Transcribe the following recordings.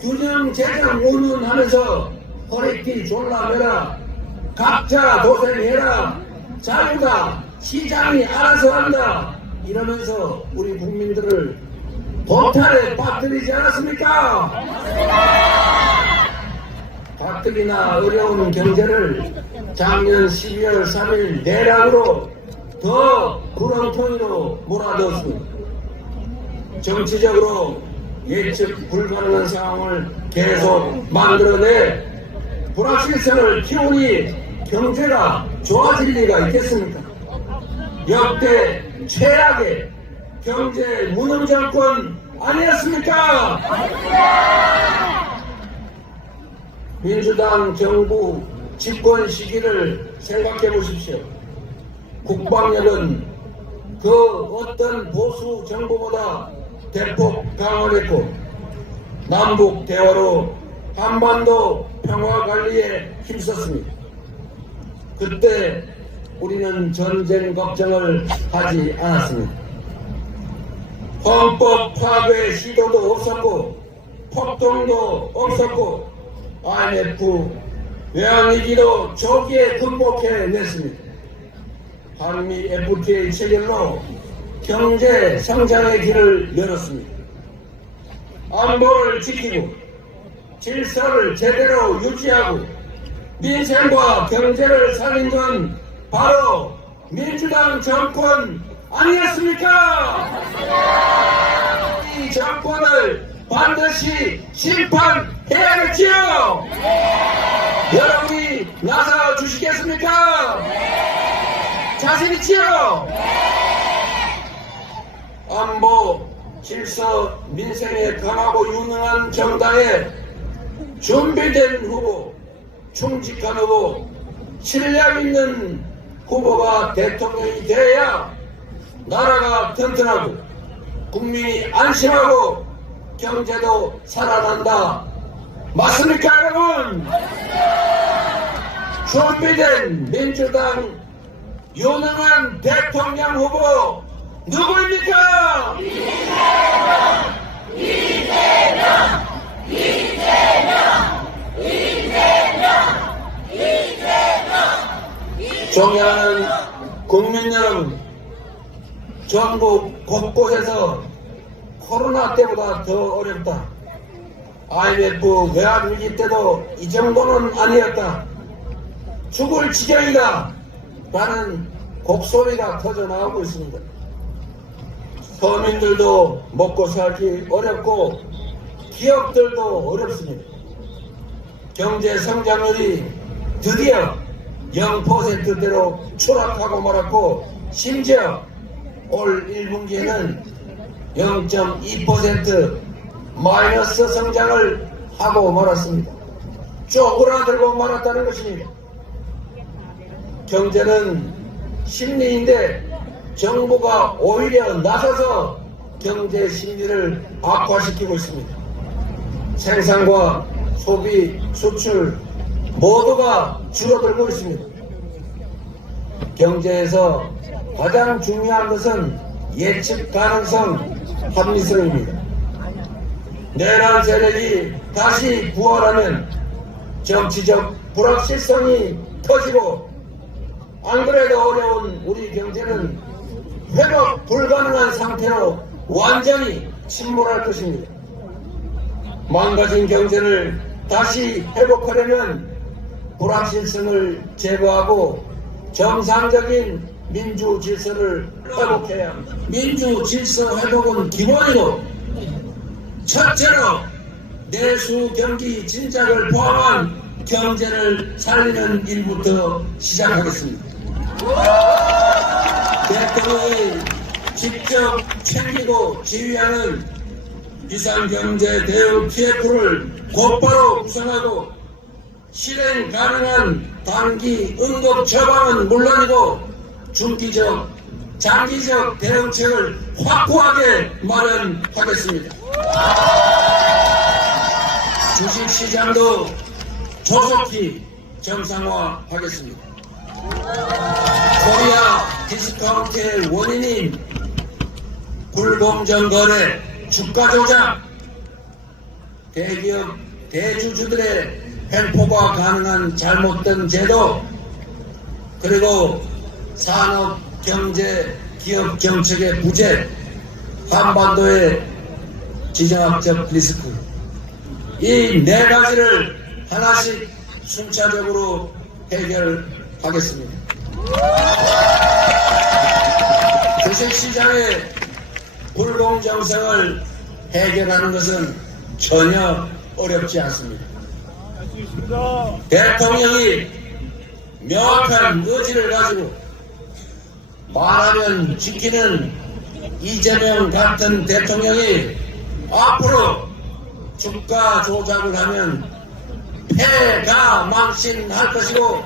균형 재정 운운하면서 허리띠 졸라매라, 각자 도생해라, 자유다, 시장이 알아서 한다 이러면서 우리 국민들을 도탈에 빠뜨리지 않았습니까? 가뜩이나 어려운 경제를 작년 12월 3일 내란으로 더 구렁텅이로 몰아넣었습니다. 정치적으로 예측 불가능한 상황을 계속 만들어내 불확실성을 키우니 경제가 좋아질 리가 있겠습니까? 역대 최악의 경제 무능 정권 아니었습니까? 민주당 정부 집권 시기를 생각해 보십시오. 국방력은 그 어떤 보수 정부보다 대폭 강화됐고 남북 대화로 한반도 평화 관리에 힘썼습니다. 그때 우리는 전쟁 걱정을 하지 않았습니다. 헌법 파괴 시도도 없었고 폭동도 없었고 IMF 외환위기도 조기에 극복해냈습니다. 한미 FTA 체결로 경제 성장의 길을 열었습니다. 안보를 지키고 질서를 제대로 유지하고 민생과 경제를 살린 건 바로 민주당 정권 아니었습니까? 이 정권을 반드시 심판해야겠지요. 여러분이 나서 주시겠습니까? 자신 있지요? 안보, 질서, 민생에 강하고 유능한 정당에 준비된 후보, 충직한 후보, 신뢰감 있는 후보가 대통령이 돼야 나라가 튼튼하고 국민이 안심하고 경제도 살아난다. 맞습니까, 여러분? 준비된 민주당 유능한 대통령 후보 누구입니까? 존경하는 국민 여러분, 전국 곳곳에서 코로나 때보다 더 어렵다. IMF 외환위기 때도 이 정도는 아니었다. 죽을 지경이다. 라는 곡소리가 터져나오고 있습니다. 서민들도 먹고 살기 어렵고 기업들도 어렵습니다. 경제 성장률이 드디어 0%대로 추락하고 말았고 심지어 올 1분기에는 0.2% 마이너스 성장을 하고 말았습니다. 쪼그라들고 말았다는 것입니다. 경제는 심리인데 정부가 오히려 나서서 경제 심리를 악화시키고 있습니다. 생산과 소비, 수출 모두가 줄어들고 있습니다. 경제에서 가장 중요한 것은 예측 가능성, 합리성입니다. 내란 세력이 다시 부활하면 정치적 불확실성이 터지고 안 그래도 어려운 우리 경제는 회복 불가능한 상태로 완전히 침몰할 것입니다. 망가진 경제를 다시 회복하려면 불확실성을 제거하고 정상적인 민주 질서를 회복해야 합니다. 민주 질서 회복은 기본이고 첫째로 내수 경기 진작을 포함한 경제를 살리는 일부터 시작하겠습니다. 대통령이 직접 챙기고 지휘하는 비상경제 대응 TF를 곧바로 구성하고 실행 가능한 단기 응급 처방은 물론이고 중기적, 장기적 대응책을 확고하게 마련하겠습니다. 주식시장도 조속히 정상화하겠습니다. 코리아 디스카운트의 원인인 불공정 거래, 주가 조작, 대기업, 대주주들의 횡포가 가능한 잘못된 제도, 그리고 산업, 경제, 기업 정책의 부재, 한반도의 지정학적 리스크, 이 네 가지를 하나씩 순차적으로 해결하겠습니다. 주식시장의 불공정성을 해결하는 것은 전혀 어렵지 않습니다. 대통령이 명확한 의지를 가지고 말하면 지키는 이재명 같은 대통령이 앞으로 주가 조작을 하면 폐가 망신할 것이고,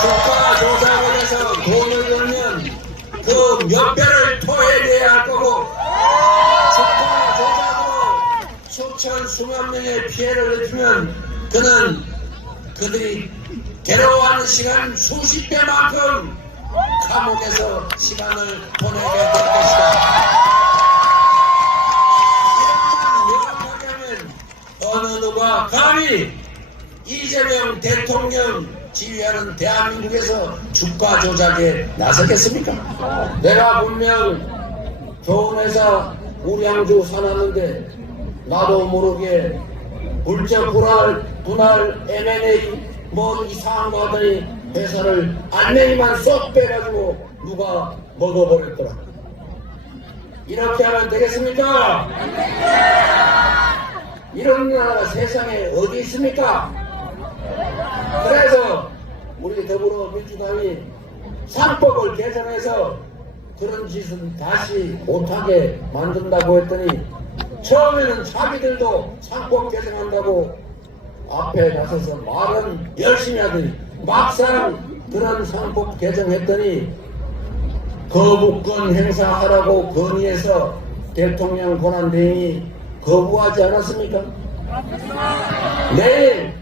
주가 조작을 해서 돈을 벌면 그 몇 배를 토해내야 할 거고, 주가 조작으로 수천 수만 명의 피해를 입히면 그들이 괴로워하는 시간 수십 배만큼 감옥에서 시간을 보내게 될 것이다. 이것만 명확하게 하면 어느 누가 감히 이재명 대통령 지휘하는 대한민국에서 주가 조작에 나서겠습니까? 내가 분명 좋은 회사 우량주 사놨는데 나도 모르게 물적 분할 M&A 뭐 이상한 거 하더니 회사를 안내기만 쏙 빼가지고 누가 먹어버렸더라. 이렇게 하면 되겠습니까? 이런 나라가 세상에 어디 있습니까? 그래서 우리 더불어민주당이 상법을 개정해서 그런 짓은 다시 못하게 만든다고 했더니, 처음에는 자기들도 상법 개정한다고 앞에 나서서 말은 열심히 하더니 막상 그런 상법 개정했더니 거부권 행사하라고 건의해서 대통령 권한대행이 거부하지 않았습니까? 내일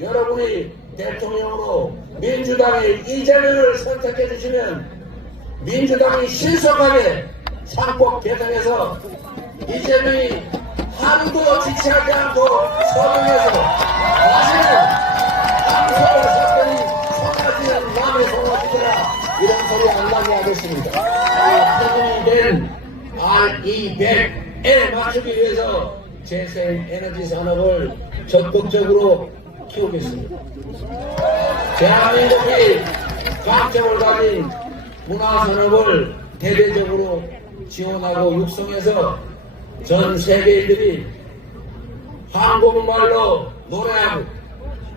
여러분이 대통령으로 민주당의 이재명을 선택해 주시면 민주당이 신속하게 상법 개정해서 이재명이 하루도 지체하지 않고 서명해서 다시는 당선을 사건이 사라지는 남의 송아지더라 이런 소리 안 나게 하겠습니다. 표준이 된 RE100에 맞추기 위해서 재생에너지 산업을 적극적으로 키우겠습니다. 대한민국이 강점을 가진 문화산업을 대대적으로 지원하고 육성해서 전 세계인들이 한국말로 노래하고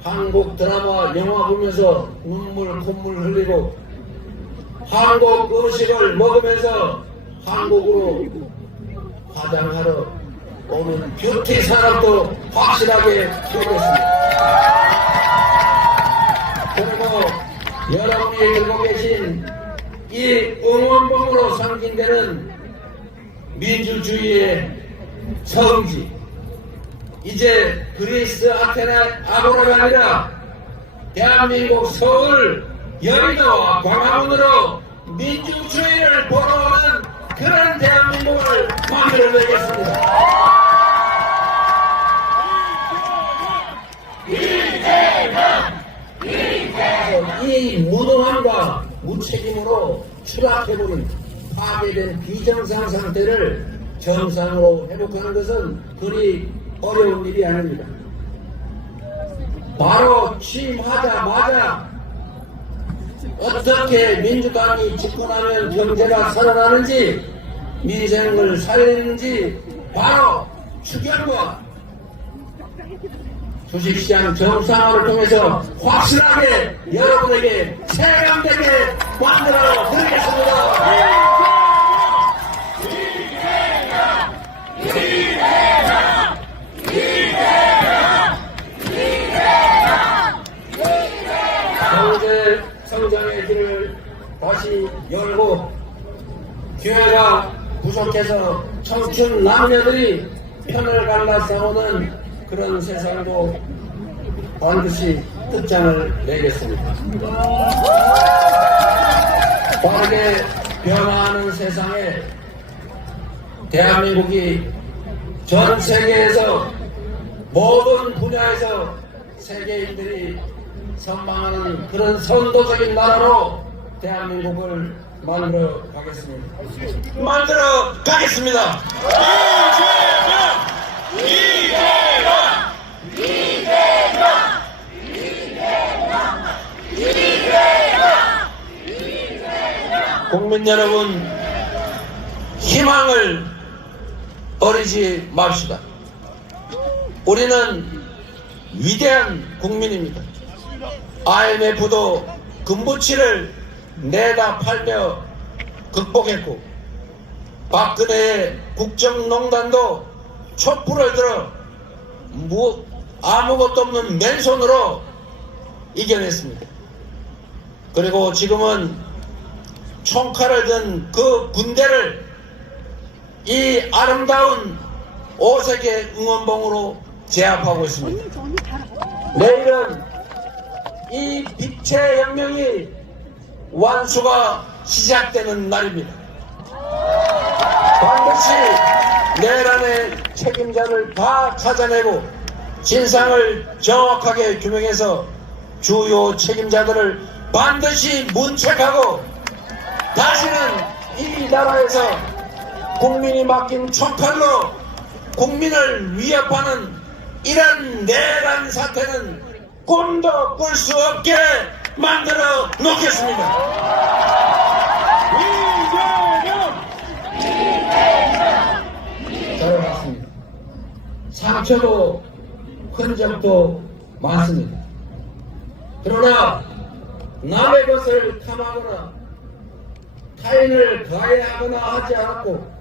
한국 드라마, 영화 보면서 눈물, 콧물 흘리고 한국 음식을 먹으면서 한국으로 화장하러 오는 뷰티 산업도 확실하게 키우겠습니다. 그리고 여러분이 들고 계신 이 응원봉으로 상징되는 민주주의의 성지, 이제 그리스 아테네 아고라가 아니라 대한민국 서울 여의도와 광화문으로 민주주의를 보러 오는 그런 대한민국을 만들어내겠습니다. 이 무능함과 무책임으로 추락해버린 파괴된 비정상 상태를 정상으로 회복하는 것은 그리 어려운 일이 아닙니다. 바로 취임하자마자 어떻게 민주당이 집권하면 경제가 살아나는지, 민생을 살리는지 바로 추경과 주식시장 정상화를 통해서 확실하게 여러분에게 체감되게 만들어 드리겠습니다. 경제 성장의 길을 다시 열고 기회가 부족해서 청춘 남녀들이 편을 갈라 싸우는 그런 세상도 반드시 끝장을 내겠습니다. 빠르게 변화하는 세상에 대한민국이 전 세계에서 모든 분야에서 세계인들이 선망하는 그런 선도적인 나라로 대한민국을 만들어 가겠습니다. 만들어 가겠습니다. 국민 여러분, 희망을 버리지 맙시다. 우리는 위대한 국민입니다. IMF도 금부치를 내다 팔며 극복했고, 박근혜의 국정농단도 촛불을 들어 아무것도 없는 맨손으로 이겨냈습니다. 그리고 지금은 총칼을 든 그 군대를 이 아름다운 5세계 응원봉으로 제압하고 있습니다. 내일은 이 빛의 혁명이 완수가 시작되는 날입니다. 반드시 내란의 책임자를 다 찾아내고 진상을 정확하게 규명해서 주요 책임자들을 반드시 문책하고 다시는 이 나라에서 국민이 맡긴 총칼로 국민을 위협하는 이런 내란 사태는 꿈도 꿀 수 없게 만들어 놓겠습니다. 잘 봤습니다. 상처도 흔적도 많습니다. 그러나 남의 것을 탐하거나 타인을 가해하거나 하지 않았고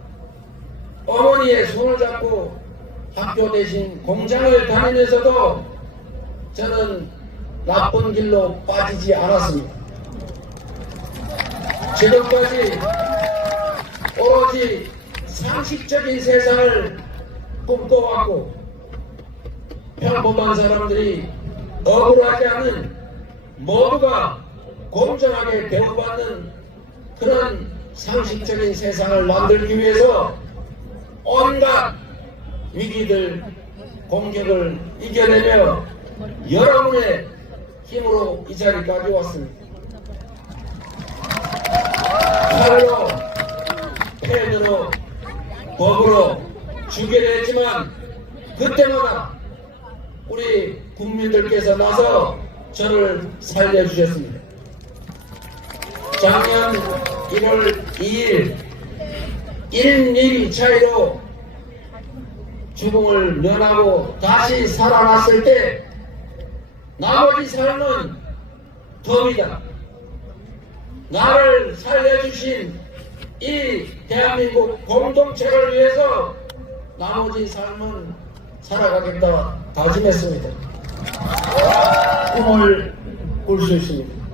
어머니의 손을 잡고 학교 대신 공장을 다니면서도 저는 나쁜 길로 빠지지 않았습니다. 지금까지 오로지 상식적인 세상을 꿈꿔왔고 평범한 사람들이 억울하지 않은 모두가 공정하게 대우받는 그런 상식적인 세상을 만들기 위해서 온갖 위기들, 공격을 이겨내며 여러분의 힘으로 이 자리까지 왔습니다. 칼로, 펜으로, 법으로 죽이려 했지만 그때마다 우리 국민들께서 나서 저를 살려주셨습니다. 작년 1월 2일 1일 차이로 죽음을 면하고 다시 살아났을 때 나머지 삶은 덤이다. 나를 살려주신 이 대한민국 공동체를 위해서 나머지 삶은 살아가겠다 다짐했습니다. 꿈을 꿀 수 있습니다.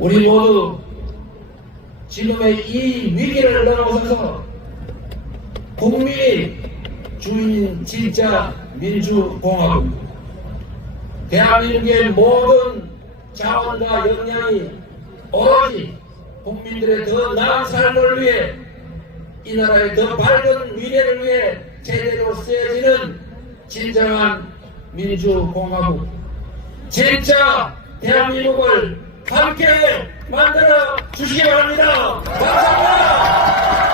우리 모두 지금의 이 위기를 넘어서서 국민이 주인인 진짜 민주공화국, 대한민국의 모든 자원과 역량이 오로지 국민들의 더 나은 삶을 위해 이 나라의 더 밝은 미래를 위해 제대로 쓰여지는 진정한 민주공화국, 진짜 대한민국을 함께 만들어 주시기 바랍니다. 감사합니다.